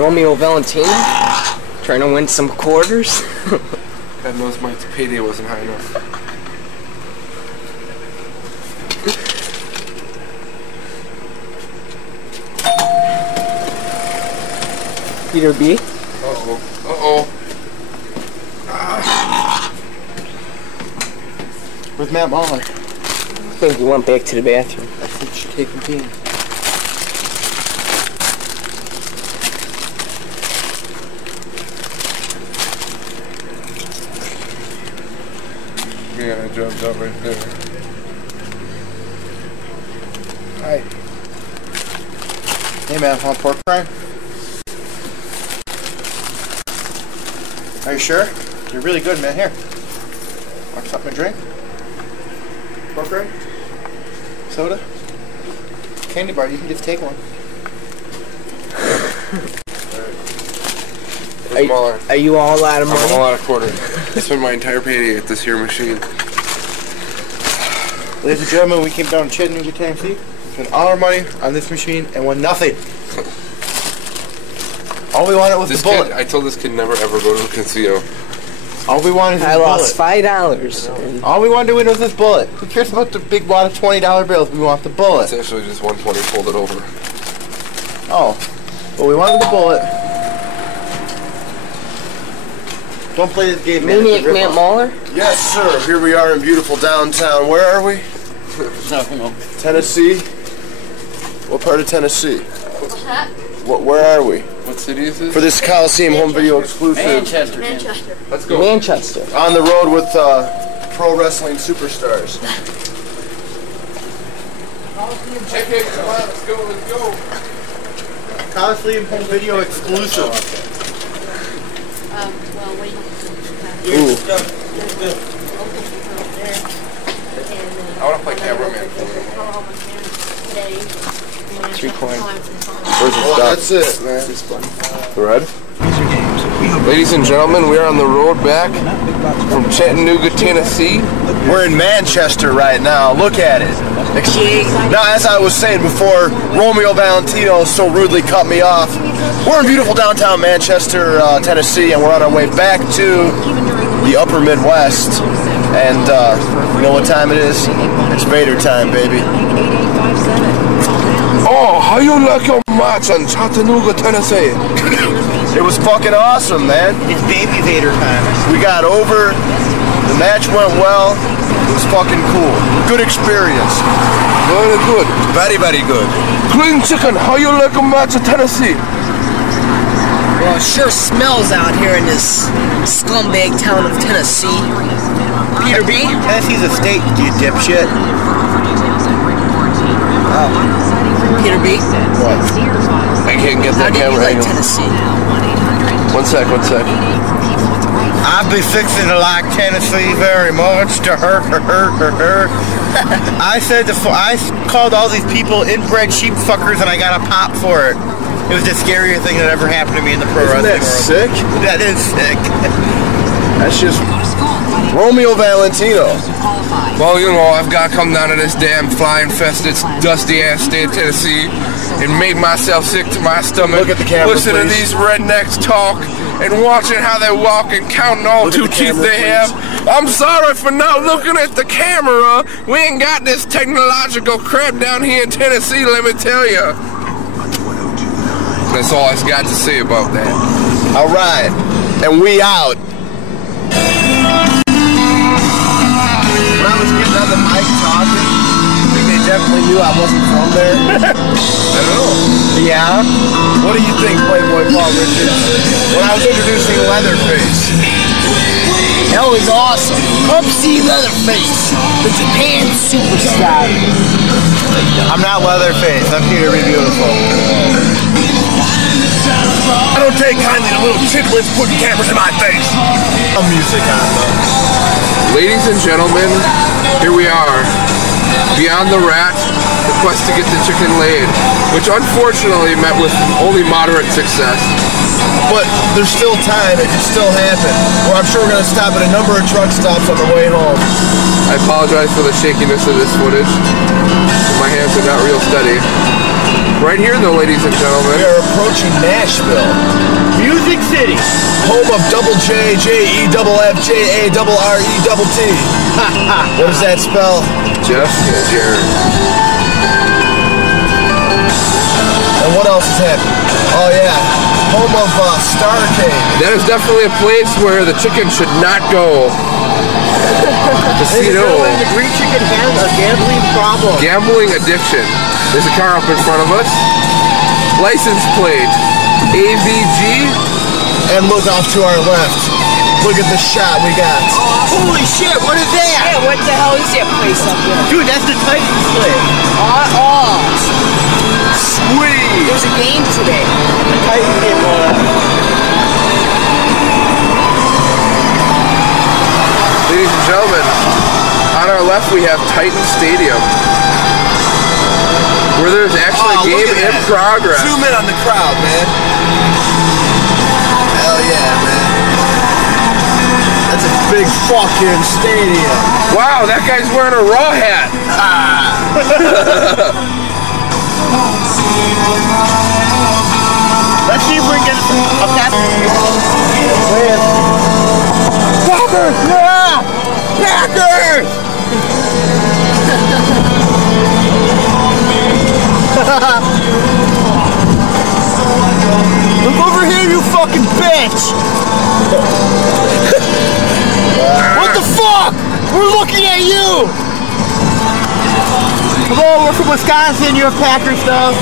Romeo Valentino, trying to win some quarters. God knows my payday wasn't high enough. Peter B. Uh-oh. Uh-oh. Where's Matt Mauler? I think he went back to the bathroom. I think you should take him pee. Yeah, I jumped up right there. Alright. Hey man, want pork fry? Are you sure? You're really good, man. Here. Want something to drink? Pork fry? Soda? Candy bar, you can just take one. Alright. Are you all out of money? I'm all out of quarters. I spent my entire payday at this here machine. Ladies and gentlemen, we came down to Chattanooga, Tennessee, spent all our money on this machine and won nothing. All we wanted was the bullet. Kid, I told this kid never ever go to the casino. All we wanted was I this lost bullet. $5. All we wanted to win was this bullet. Who cares about the big wad of $20 bills? We want the bullet. It's actually just 120 folded over. Oh. Well, we wanted the bullet. Don't play this game, man. Maniac Matt Mauler? Yes, sir. Here we are in beautiful downtown. Where are we? Tennessee. What part of Tennessee? Where are we? What city is this? For this Coliseum home video exclusive. Manchester. Let's go. Manchester. On the road with pro wrestling superstars. Check it. Come on. Let's go. Let's go. Coliseum home video exclusive. Well, wait. Ooh. I want to play cameraman. 3 coins. Where's the Well, stuff? that's it, man. The red? Ladies and gentlemen, we are on the road back from Chattanooga, Tennessee. We're in Manchester right now. Look at it. Now, as I was saying before, Romeo Valentino so rudely cut me off. We're in beautiful downtown Manchester, Tennessee, and we're on our way back to the upper Midwest. And you know what time it is? It's Vader time, baby. Oh, how you like your match in Chattanooga, Tennessee? It was fucking awesome, man. It's baby Vader time. We got over. The match went well. It was fucking cool. Good experience. Very good. Very, very good. Green chicken, how you like a match in Tennessee? Well, it sure smells out here in this scumbag town of Tennessee. Peter B? Tennessee's a state, you dipshit. Oh. Peter B? What? I can't get How that do you camera like angle. Tennessee? One sec. I'd be fixing to like Tennessee very much. To hurt. I called all these people inbred sheep fuckers and I got a pop for it. It was the scariest thing that ever happened to me in the pro wrestling world. Sick? That is sick. That's just Romeo Valentino. Well, you know, I've got to come down to this damn fly-infested, dusty-ass state of Tennessee and make myself sick to my stomach. Look at the camera, listening to these rednecks talk and watching how they walk and counting all 2 teeth they have. I'm sorry for not looking at the camera. We ain't got this technological crap down here in Tennessee, let me tell you. That's all I've got to say about that. All right. And we out. When I was getting on the mic talking, I think they definitely knew I wasn't from there. I don't know. Yeah? What do you think, Playboy Paul Richards? When I was introducing Leatherface. That was awesome. Come see Leatherface, the Japan superstar. I'm not Leatherface. I'm here to be beautiful. I don't take kindly to little chicklets putting cameras in my face. I'm music on though. Ladies and gentlemen, here we are. Beyond the Rat, the quest to get the chicken laid, which unfortunately met with only moderate success. But there's still time, it can still happen. Or I'm sure we're going to stop at a number of truck stops on the way home. I apologize for the shakiness of this footage. My hands are not real steady. Right here though, ladies and gentlemen. We are approaching Nashville. City. Home of double J, J-E-double-F, J-A-double-R-E-double-T. What does that spell? Just Jared. And what else is happening? Oh yeah, home of Starcade. That is definitely a place where the chicken should not go. Casino. The Green Chicken has a gambling problem. Gambling addiction. There's a car up in front of us. License plate. AVG. And look off to our left. Look at the shot we got. Holy shit, what is that? Yeah, what the hell is that place up there? Dude, that's the Titans play. Sweet. There's a game today. The Titans game Ladies and gentlemen, on our left we have Titan Stadium, where there's actually a game in progress. Zoom in on the crowd, man. Hell yeah, man. That's a big fucking stadium. Wow, that guy's wearing a Raw hat. Let's see if we can get a pass. Packers! Yeah! Packers! Look over here, you fucking bitch! What the fuck? We're looking at you! Hello, we're from Wisconsin, you have Packer stuff.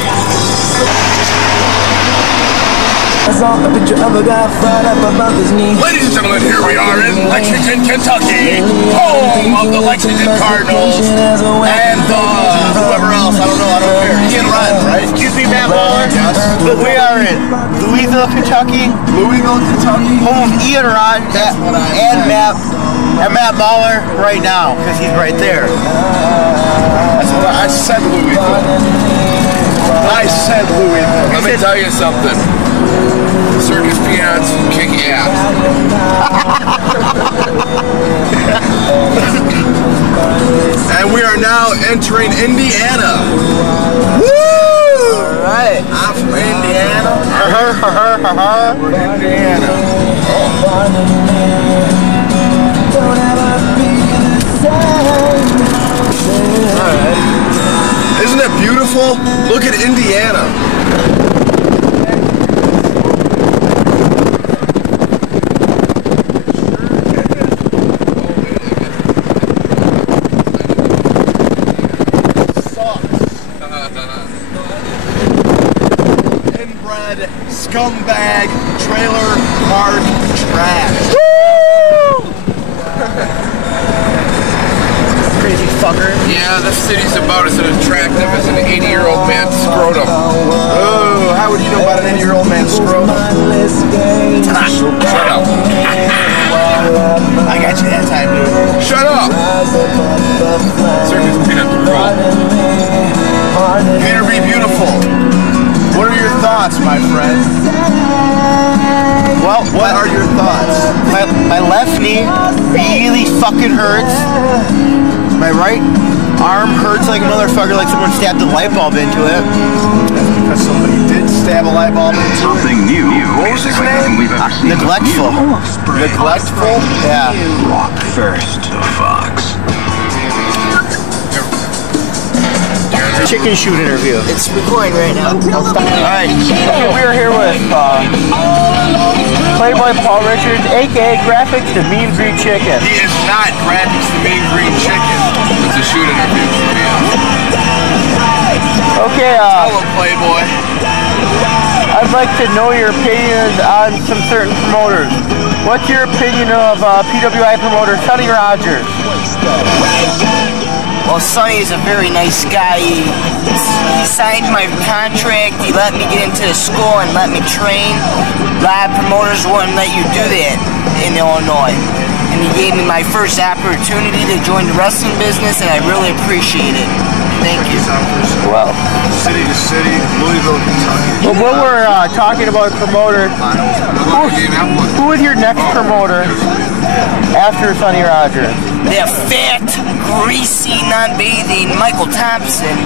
Ladies and gentlemen, here we are in Lexington, Kentucky, home of the Lexington Cardinals and whoever else, I don't care. Ian Ryan, right? Excuse me, Matt Mauler. But we are in Louisville, Kentucky. Louisville, Kentucky. Home of Ian Ryan and Matt Mauler right now, because he's right there. That's what I said, Louisville. I said Louisville. Let me tell you something. Circus peanuts kick ass. And we are now entering Indiana. Woo! Alright. I'm from Indiana. We're in Indiana. Alright. Isn't it beautiful? Look at Indiana. Scumbag trailer park trash. Woo! Crazy fucker. Yeah, this city's about as attractive as an 80-year-old man's scrotum. Oh, how would you know about an 80-year-old man's scrotum? Shut up. I got you that time, dude. Shut up. Circus peanuts roll. Peter, be beautiful. What are your thoughts, my friend? Well, What are your thoughts? my left knee really fucking hurts. My right arm hurts like a motherfucker, like someone stabbed a light bulb into it. That's because somebody did stab a light bulb into it. Something new. What was his name? Neglectful. Neglectful? Yeah. Walk first, the fox. Chicken shoot interview. It's recording right now. Alright, we are here with Playboy Paul Richards, aka Graphics, the Mean Green Chicken. He is not Graphics the Mean Green Chicken. It's a shoot interview. Okay, Hello, Playboy. I'd like to know your opinions on some certain promoters. What's your opinion of PWI promoter Sonny Rogers? Well, Sonny is a very nice guy. He signed my contract. He let me get into the school and let me train. A lot of promoters wouldn't let you do that in Illinois. And he gave me my first opportunity to join the wrestling business, and I really appreciate it. Thank you. Well, City to city, Louisville, Kentucky. well when we're talking about promoter, who is your next promoter after Sonny Rogers? The fat, greasy, non-bathing Michael Thompson.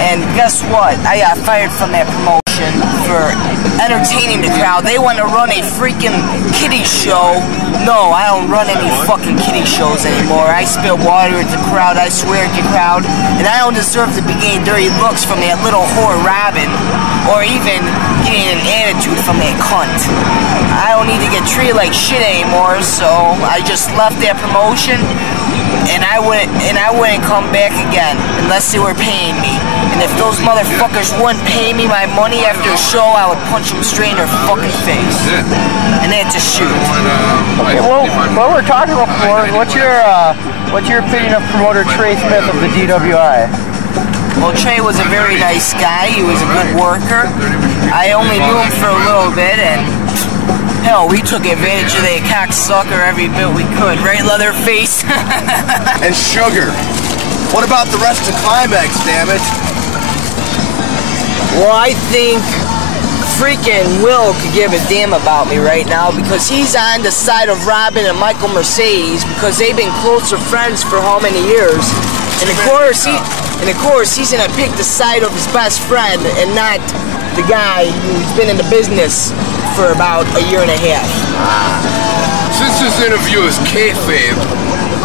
And guess what? I got fired from that promotion. promotion for entertaining the crowd. They want to run a freaking kiddie show. No, I don't run any fucking kiddie shows anymore. I spill water at the crowd, I swear at the crowd, and I don't deserve to be getting dirty looks from that little whore Robin, or even getting an attitude from that cunt. I don't need to get treated like shit anymore, so I just left that promotion, and I wouldn't come back again unless they were paying me. And if those motherfuckers wouldn't pay me my money after a show, I would punch them straight in their fucking face. And that's a shoot. Okay, well, while we're talking about promoters, what's your opinion of promoter Trey Smith of the DWI? Well, Trey was a very nice guy. He was a good worker. I only knew him for a little bit, and hell, we took advantage of that cocksucker every bit we could. Right, Leatherface? And Sugar. What about the rest of Climax, damn it? Well, I think freaking Will could give a damn about me right now, because he's on the side of Robin and Michael Mercedes, because they've been closer friends for how many years? And of course, he's gonna pick the side of his best friend and not the guy who's been in the business for about a year and a half. Since this interview is kayfabe,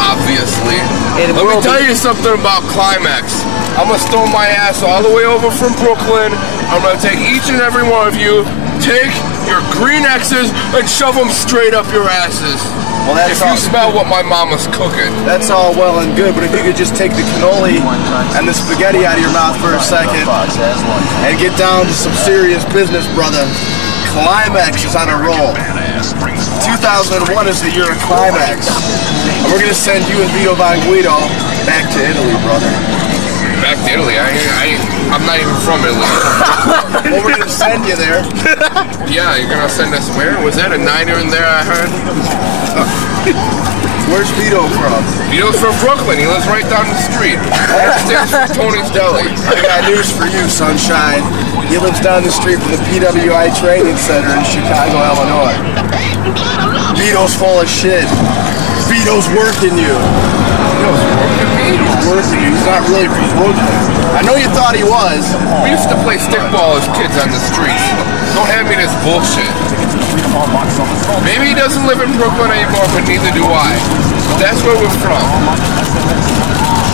obviously, let me tell you something about Climax. I'm gonna stow my ass all the way over from Brooklyn. I'm gonna take each and every one of you, take your green X's and shove them straight up your asses. Well, that's if you smell what my mama's cooking. That's all well and good, but if you could just take the cannoli and the spaghetti out of your mouth for a second and get down to some serious business, brother. Climax is on a roll. 2001 is the year of Climax. And we're going to send you and Vito Von Guido back to Italy, brother. Back to Italy? I'm not even from Italy. Well, we're going to send you there. Yeah, you're going to send us where? Was that a Niner in there, I heard? Where's Vito from? Vito's from Brooklyn. He lives right down the street. Upstairs from Tony's Deli. I got news for you, sunshine. He lives down the street from the PWI Training Center in Chicago, Illinois. Vito's full of shit. Vito's working you. Vito's working me? He's working you. He's not really from Brooklyn. I know you thought he was. We used to play stickball as kids on the streets. Don't hand me this bullshit. Maybe he doesn't live in Brooklyn anymore, but neither do I. That's where we're from.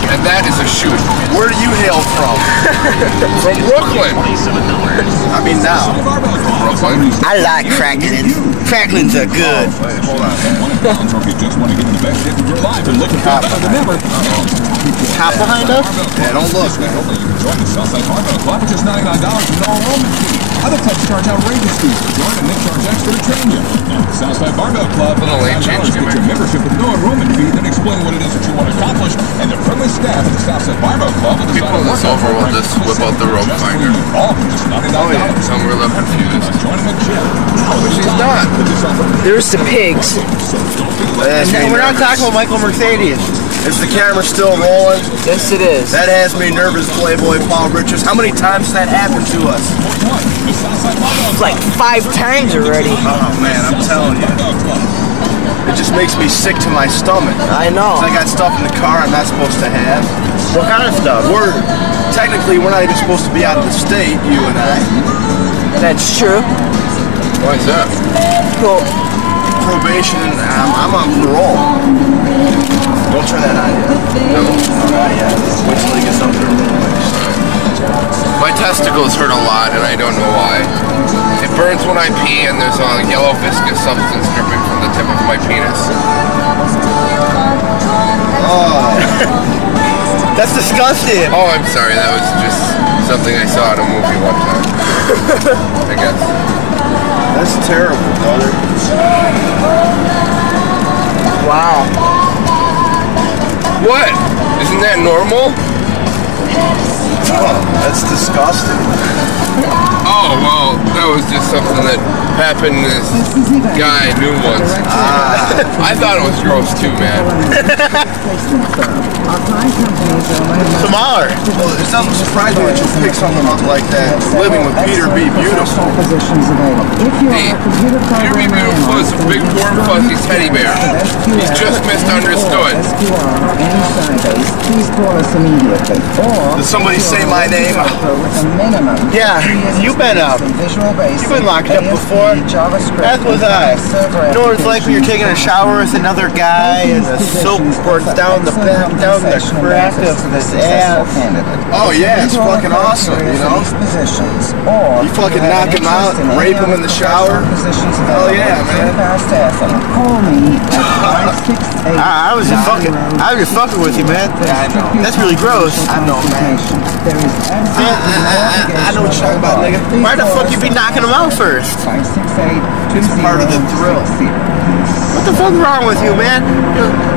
And that is a shoot. Where do you hail from? From Brooklyn. I mean now. Brooklyn. I like Cracklins. Cracklins are good. Wait, hold on. Cop behind us? Yeah, don't look, man. Join the Southside Barbell Club for just $99 with no enrollment fee. Other clubs charge outrageous fees to join, and they charge extra to train you. Now, the Southside Barbell Club, Little late change, $99 get your membership with no enrollment fee, then explain what it is that you want to accomplish, and the privileged staff of the Southside Barbell Club will decide People in this over will just whip out the rope finder. All for just $99. Oh yeah, some were a little confused. Join them at gym. But she's not. There's the pigs. We're not talking about Michael Mercedes. Is the camera still rolling? Yes, it is. That has me nervous, Playboy Paul Richards. How many times has that happened to us? Like 5 times already. Oh man, I'm telling you. It just makes me sick to my stomach. I know. I got stuff in the car I'm not supposed to have. What kind of stuff? Technically, we're not even supposed to be out of the state, you and I. That's true. Why is that? Cool. Probation, and I'm on parole. Don't turn that on yet. No. Not yet. Wait till he gets up there a little bit. My testicles hurt a lot, and I don't know why. It burns when I pee, and there's a yellow viscous substance dripping from the tip of my penis. Oh. That's disgusting. Oh, I'm sorry. That was just something I saw in a movie one time. I guess. That's terrible, brother. Wow. What? Isn't that normal? Oh, that's disgusting. Oh, well, that it was just something that happened to this guy I knew once. I thought it was gross too, man. So Mauler, well, it doesn't surprise me that you pick something up like that. Living with Peter B. Beautiful. Peter B. Beautiful is a big warm fuzzy teddy bear. He's just misunderstood. Did somebody say my name? Yeah, you've been locked up before. As was I. You know what it's like when you're taking a shower with another guy and the soap works down the back, down the crack of his ass. Oh yeah, it's fucking awesome, you know? You fucking knock him out and rape him in the shower. Hell yeah, man. I was just fucking with you, man. Yeah, I know. That's really gross. I know, man. I know what you're talking about, nigga. Why the fuck you be knocking him out first? It's part of the thrill. What the fuck's wrong with you, man?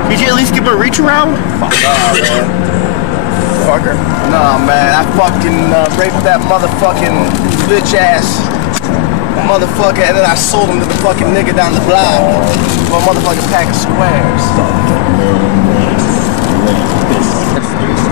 Did you at least give him a reach around? Nah, man. Fucker. Nah, man. I fucking raped that motherfucking bitch ass motherfucker, and then I sold him to the fucking nigga down the block for a motherfucking pack of squares.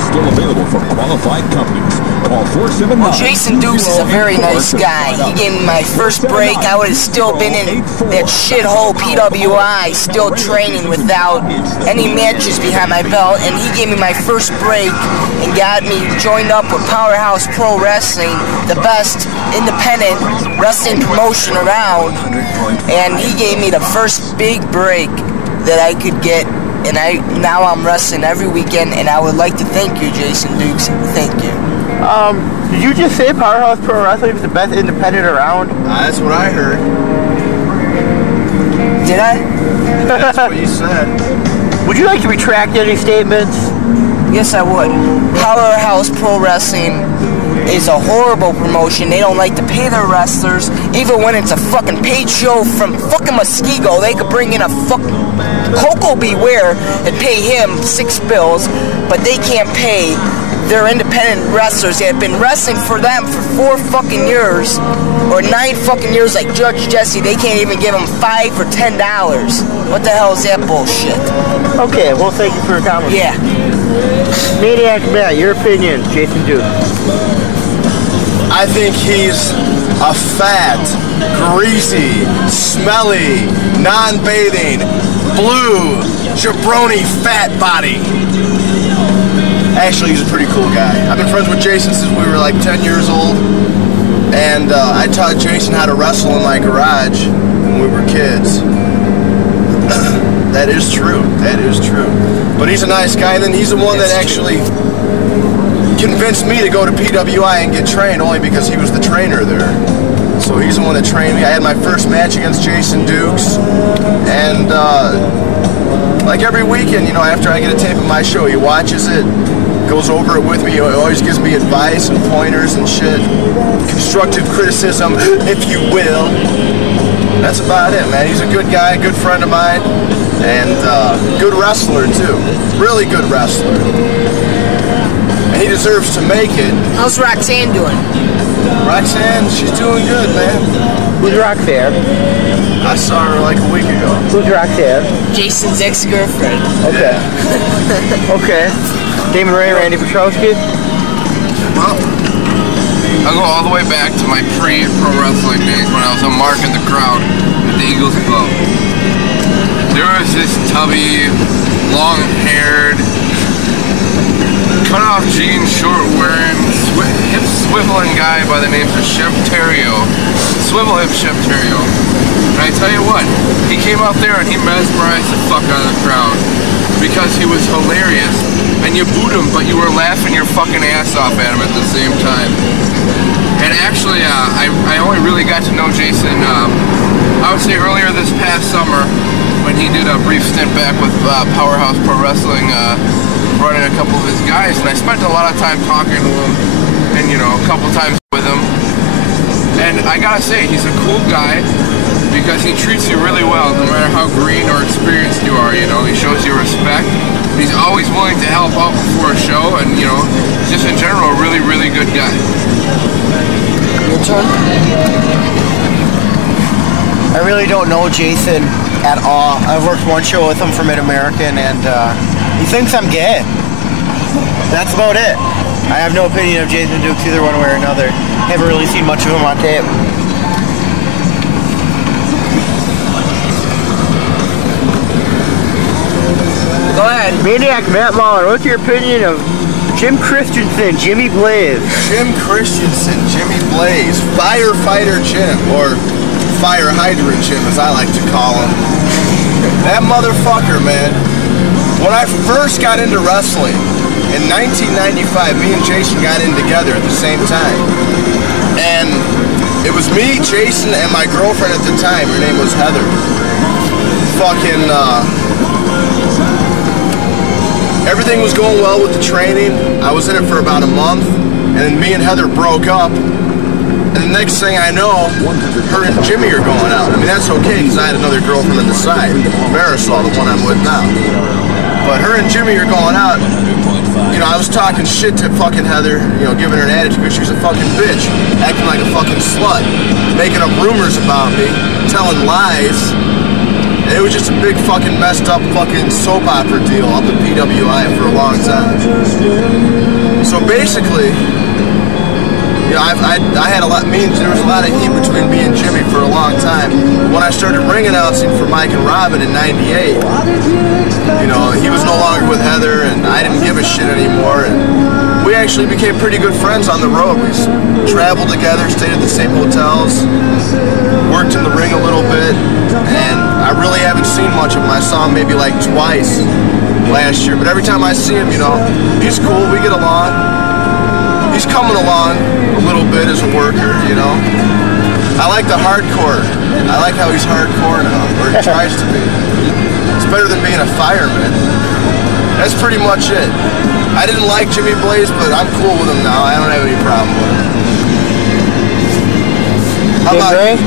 Still available for qualified companies. Call 479. Well, Jason Dukes is a very nice guy. He gave me my first break. I would have still been in that shithole PWI, still training without any matches behind my belt. And he gave me my first break and got me joined up with Powerhouse Pro Wrestling, the best independent wrestling promotion around. And he gave me the first big break that I could get. And now I'm wrestling every weekend, and I would like to thank you, Jason Dukes. Thank you. Did you just say Powerhouse Pro Wrestling is the best independent around? That's what I heard. Did I? That's what you said. Would you like to retract any statements? Yes, I would. Powerhouse Pro Wrestling is a horrible promotion. They don't like to pay their wrestlers. Even when it's a fucking paid show from fucking Muskego, they could bring in a fucking Coco Beware and pay him $6 bills, but they can't pay their independent wrestlers. They have been wrestling for them for 4 fucking years, or 9 fucking years, like Judge Jesse. They can't even give them $5 or $10. What the hell is that bullshit? Okay, well, thank you for your comment. Yeah. Maniac Matt, your opinion, Jason Duke. I think he's a fat, greasy, smelly, non-bathing, blue, jabroni fat body. Actually, he's a pretty cool guy. I've been friends with Jason since we were like 10 years old. And I taught Jason how to wrestle in my garage when we were kids. That is true. That is true. But he's a nice guy, and then he's the one that actually convinced me to go to PWI and get trained, only because he was the trainer there. So he's the one that trained me. I had my first match against Jason Dukes, and like every weekend, you know, after I get a tape of my show, he watches it, goes over it with me. He always gives me advice and pointers and shit, constructive criticism, if you will. That's about it, man. He's a good guy, a good friend of mine, and good wrestler too. Really good wrestler. And he deserves to make it. How's Roxanne doing? Roxanne, she's doing good, man. Who's Roxanne? I saw her like a week ago. Who's Roxanne? Jason's ex-girlfriend. Okay. Okay. Damon Ray, Randy Petrowski? Well, I'll go all the way back to my pre-pro wrestling days when I was a mark in the crowd at the Eagles Club. There was this tubby, long-haired, cut-off jeans, short-wearing, hip-swiveling guy by the name of Shep Terrio. Swivel-hip Shep Terrio. And I tell you what, he came out there and he mesmerized the fuck out of the crowd because he was hilarious. And you booed him, but you were laughing your fucking ass off at him at the same time. And actually, I only really got to know Jason, I would say earlier this past summer, when he did a brief stint back with Powerhouse Pro Wrestling, running a couple of his guys, and I spent a lot of time talking to him, and you know, a couple times with him. And I gotta say, he's a cool guy because he treats you really well, no matter how green or experienced you are. You know, he shows you respect. He's always willing to help out before a show, and you know, just in general, a really, really good guy. Your turn. I really don't know Jason at all. I've worked one show with him for Mid-American, and he thinks I'm gay. That's about it. I have no opinion of Jason Dukes either one way or another. Haven't really seen much of him on tape. Go ahead. Maniac Matt Mauler, what's your opinion of Jim Christensen, Jimmy Blaze? Jim Christensen, Jimmy Blaze, Firefighter Jim, or Fire Hydrant Jim as I like to call him. That motherfucker, man. When I first got into wrestling, in 1995, me and Jason got in together at the same time. And it was me, Jason, and my girlfriend at the time. Her name was Heather. Fucking, everything was going well with the training. I was in it for about a month, and then me and Heather broke up. And the next thing I know, her and Jimmy are going out. I mean, that's okay, because I had another girlfriend on the side, Marisol, the one I'm with now. But her and Jimmy are going out. You know, I was talking shit to fucking Heather, you know, giving her an attitude because she was a fucking bitch, acting like a fucking slut, making up rumors about me, telling lies. It was just a big fucking messed up fucking soap opera deal up at PWI for a long time. So basically, you know, I had a lot, there was a lot of heat between me and Jimmy for a long time. When I started ring announcing for Mike and Robin in '98, you know, he was no longer with Heather and I didn't give a shit anymore. And we actually became pretty good friends on the road. We traveled together, stayed at the same hotels, worked in the ring a little bit, and I really haven't seen much of him. I saw him maybe like twice last year, but every time I see him, you know, he's cool, we get along. He's coming along a little bit as a worker, you know. I like the hardcore. I like how he's hardcore now, or he tries to be. It's better than being a fireman. That's pretty much it. I didn't like Jimmy Blaze, but I'm cool with him now. I don't have any problem with him. How about you?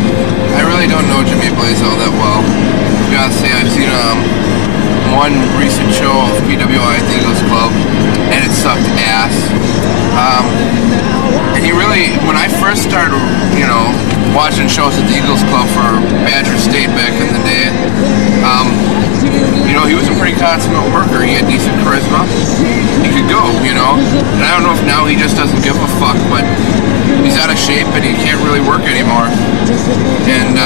I really don't know Jimmy Blaze all that well. To be honest, I've seen one recent show of PWI at the Eagles Club, and it sucked ass. And he really, when I first started, you know, watching shows at the Eagles Club for Badger State back in the day, you know, he was a pretty consummate worker. He had decent charisma. He could go, you know. And I don't know if now he just doesn't give a fuck, but he's out of shape and he can't really work anymore. And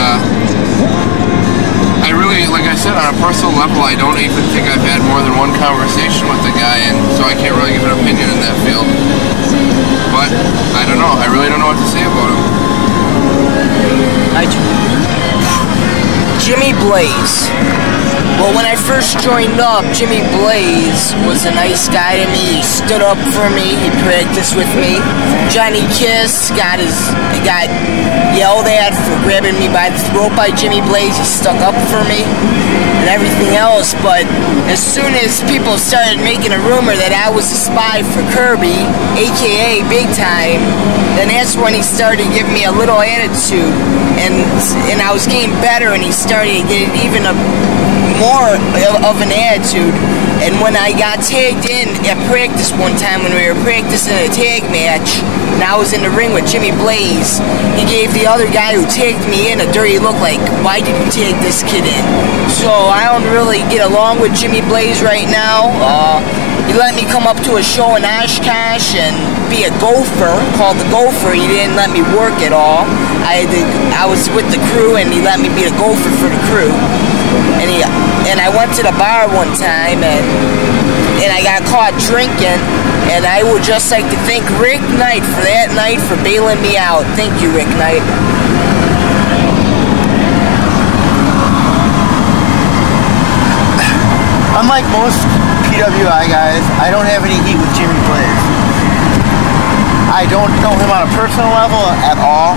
I really, like I said, on a personal level, I don't even think I've had more than one conversation with the guy, and so I can't really give an opinion in that field. But I don't know. I really don't know what to say about him. Jimmy Blaze. Well, when I first joined up, Jimmy Blaze was a nice guy to me. He stood up for me. He practiced with me. Johnny Kiss got yelled at for grabbing me by the throat by Jimmy Blaze. He stuck up for me and everything else. But as soon as people started making a rumor that I was a spy for Kirby, aka Big Time, then that's when he started giving me a little attitude, and I was getting better, and he started getting even more of an attitude. And when I got tagged in at practice one time, when we were practicing a tag match, and I was in the ring with Jimmy Blaze, he gave the other guy who tagged me in a dirty look like, why did you tag this kid in? So I don't really get along with Jimmy Blaze right now. He let me come up to a show in Oshkosh and be a gopher, called the Gopher. He didn't let me work at all. I was with the crew, and he let me be a gopher for the crew. And I went to the bar one time, and I got caught drinking, and I would just like to thank Rick Knight for that night for bailing me out. Thank you, Rick Knight. Unlike most PWI guys, I don't have any heat with Jimmy Blaze. I don't know him on a personal level at all.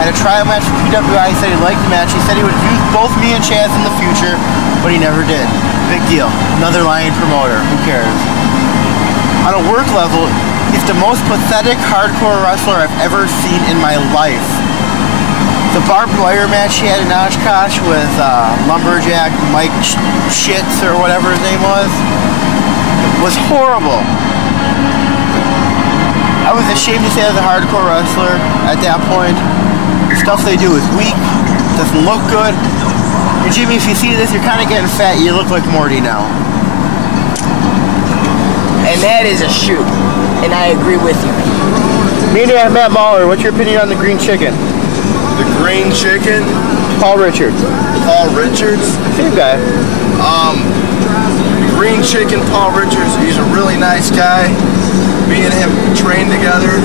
At a trial match for PWI, he said he liked the match. He said he would use both me and Chaz in the future, but he never did. Big deal. Another lying promoter. Who cares? On a work level, he's the most pathetic hardcore wrestler I've ever seen in my life. The barbed wire match he had in Oshkosh with Lumberjack Mike Shitz or whatever his name was horrible. I was ashamed to say I was a hardcore wrestler at that point. The stuff they do is weak. doesn't look good. And Jimmy, if you see this, you're kind of getting fat. You look like Morty now. And that is a shoot. And I agree with you. Maniac Matt Mauler, what's your opinion on the green chicken? The green chicken? Paul Richards. Paul Richards? Same guy. Green chicken, Paul Richards, he's a really nice guy. Me and him trained together.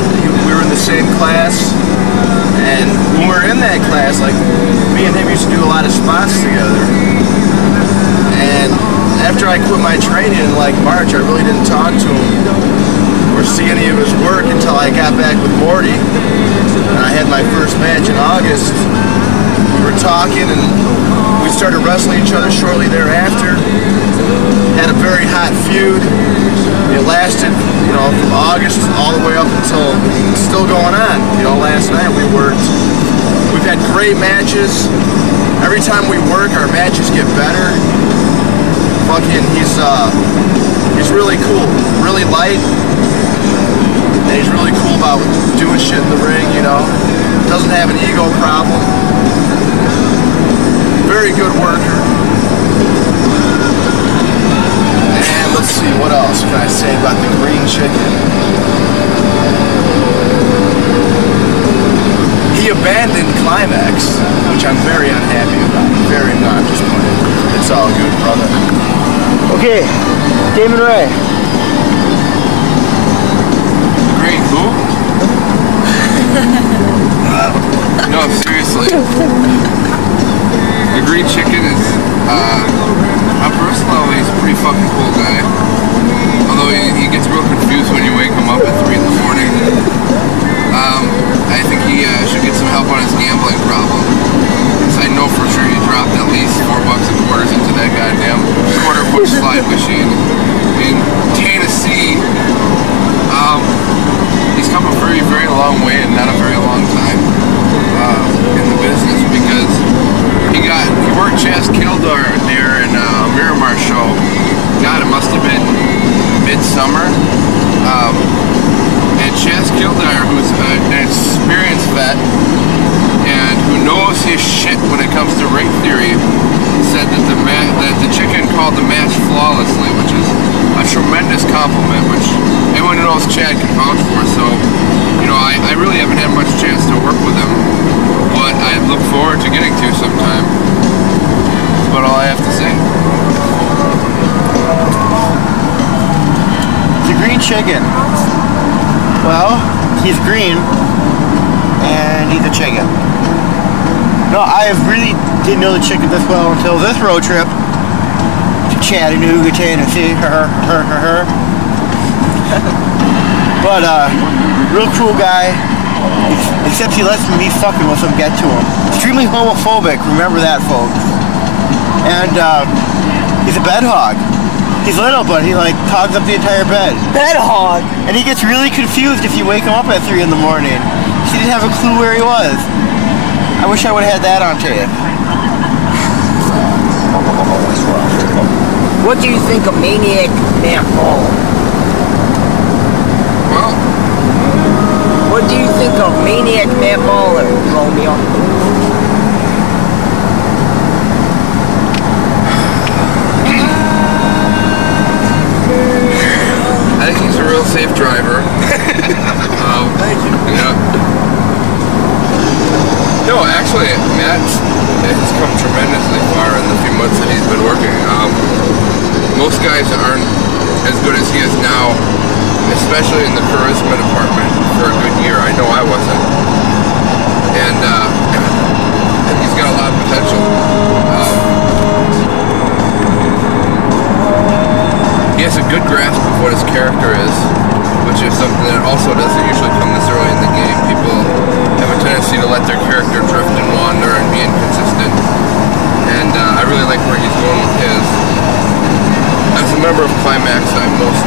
We were in the same class. And when we were in that class, like, me and him used to do a lot of spots together. And after I quit my training in like March, I really didn't talk to him or see any of his work until I got back with Morty. And I had my first match in August. We were talking and we started wrestling each other shortly thereafter. Had a very hot feud. It lasted, you know, from August all the way up until it's still going on. You know, last night we worked. We've had great matches. Every time we work, our matches get better. Fucking, he's really cool, really light, and he's really cool about doing shit in the ring. You know, doesn't have an ego problem. Very good worker. And let's see, what else can I say about the green chicken? He abandoned Climax, which I'm very unhappy about. Very not, just playing. It's all good, brother. Okay, Damon Ray. Green who? No, seriously. The green chicken is, on personal level, he's a pretty fucking cool guy. Although he gets real confused when you wake him up at 3 in the morning. I think he should get some help on his gambling problem. I know for sure he dropped at least $4 in quarters into that goddamn quarter push slide machine in Tennessee. He's come a very, very long way in not a very long time in the business because he worked Chaz Kildare there in a Miramar show. God, it must have been midsummer. And Chaz Kildare, who's an experienced vet and who knows his shit when it comes to ring theory, said that the chicken called the match flawlessly, which is a tremendous compliment, which anyone who knows Chad can vouch for. So, you know, I really haven't had much chance to work with him, but I look forward to getting to sometime. That's about all I have to say. The green chicken. Well, he's green, and he's a chicken. No, I really didn't know the chicken this well until this road trip to Chattanooga, Tennessee. But, real cool guy, except he lets me fucking with him get to him. Extremely homophobic, remember that, folks. And, he's a bed hog. He's little, but he, like, hogs up the entire bed. Bed hog? And he gets really confused if you wake him up at 3 in the morning. He didn't have a clue where he was. I wish I would have had that on tape. What do you think of Maniac Matt Mauler? Well, what do you think of Maniac Matt Mauler, Romeo? I think he's a real safe driver. Thank you. Yeah. No, actually, Matt has come tremendously far in the few months that he's been working. Most guys aren't as good as he is now, especially in the charisma department for a good year. I know I wasn't. And he's got a lot of potential. He has a good grasp of what his character is, which is something that also doesn't usually come this early in the game. People have a tendency to let their character drift and wander and be inconsistent. And I really like where he's going with his. As a member of Climax, I'm most